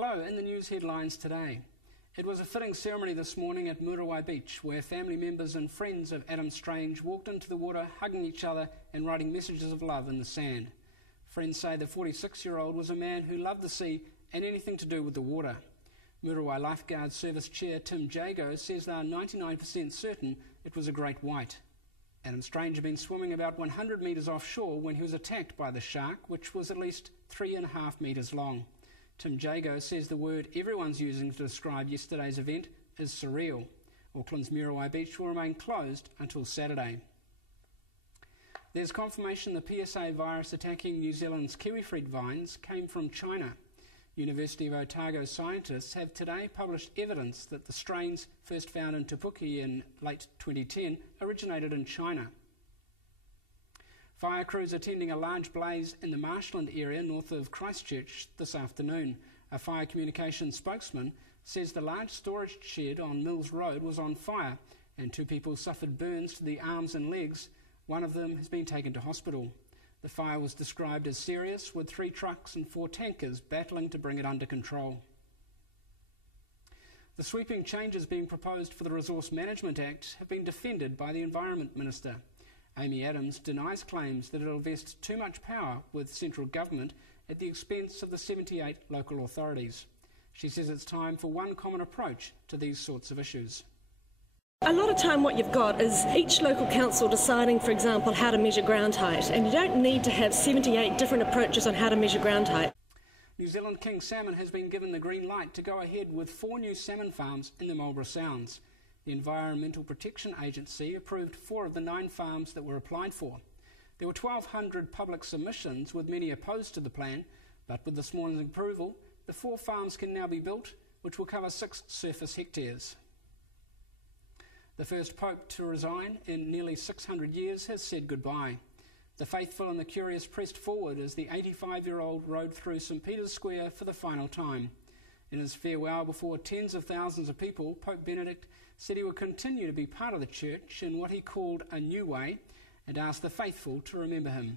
Hello, in the news headlines today. It was a fitting ceremony this morning at Murawai Beach where family members and friends of Adam Strange walked into the water hugging each other and writing messages of love in the sand. Friends say the 46-year-old was a man who loved the sea and anything to do with the water. Murawai Lifeguard Service Chair Tim Jago says they are 99% certain it was a great white. Adam Strange had been swimming about 100 metres offshore when he was attacked by the shark, which was at least 3.5 metres long. Tim Jago says the word everyone's using to describe yesterday's event is surreal. Auckland's Murawai Beach will remain closed until Saturday. There's confirmation the PSA virus attacking New Zealand's kiwifruit vines came from China. University of Otago scientists have today published evidence that the strains first found in Tupuki in late 2010 originated in China. Fire crews attending a large blaze in the Marshland area north of Christchurch this afternoon. A fire communications spokesman says the large storage shed on Mills Road was on fire and 2 people suffered burns to the arms and legs. One of them has been taken to hospital. The fire was described as serious, with 3 trucks and 4 tankers battling to bring it under control. The sweeping changes being proposed for the Resource Management Act have been defended by the Environment Minister. Amy Adams denies claims that it will vest too much power with central government at the expense of the 78 local authorities. She says it's time for one common approach to these sorts of issues. A lot of time what you've got is each local council deciding, for example, how to measure ground height, and you don't need to have 78 different approaches on how to measure ground height. New Zealand king salmon has been given the green light to go ahead with 4 new salmon farms in the Marlborough Sounds. The Environmental Protection Agency approved 4 of the 9 farms that were applied for. There were 1,200 public submissions, with many opposed to the plan, but with this morning's approval, the 4 farms can now be built, which will cover 6 surface hectares. The first pope to resign in nearly 600 years has said goodbye. The faithful and the curious pressed forward as the 85-year-old rode through St Peter's Square for the final time. In his farewell before tens of thousands of people, Pope Benedict said he would continue to be part of the church in what he called a new way and asked the faithful to remember him.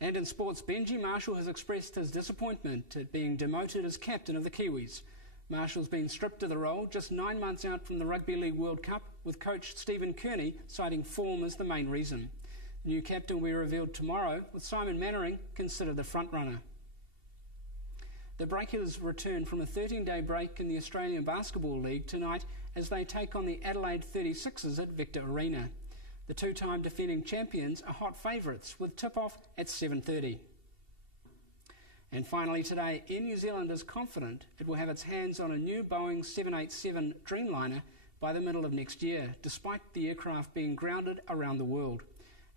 And in sports, Benji Marshall has expressed his disappointment at being demoted as captain of the Kiwis. Marshall's been stripped of the role just 9 months out from the Rugby League World Cup, with coach Stephen Kearney citing form as the main reason. The new captain will be revealed tomorrow, with Simon Mannering considered the front-runner. The Breakers return from a 13-day break in the Australian Basketball League tonight as they take on the Adelaide 36ers at Victor Arena. The 2-time defending champions are hot favourites, with tip-off at 7:30. And finally today, Air New Zealand is confident it will have its hands on a new Boeing 787 Dreamliner by the middle of next year, despite the aircraft being grounded around the world.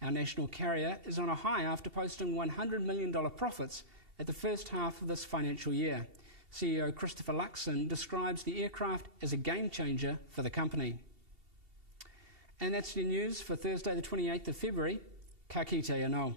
Our national carrier is on a high after posting $100 million profits at the first half of this financial year. CEO Christopher Luxon describes the aircraft as a game changer for the company. And that's your news for Thursday the 28th of February. Ka kite anō.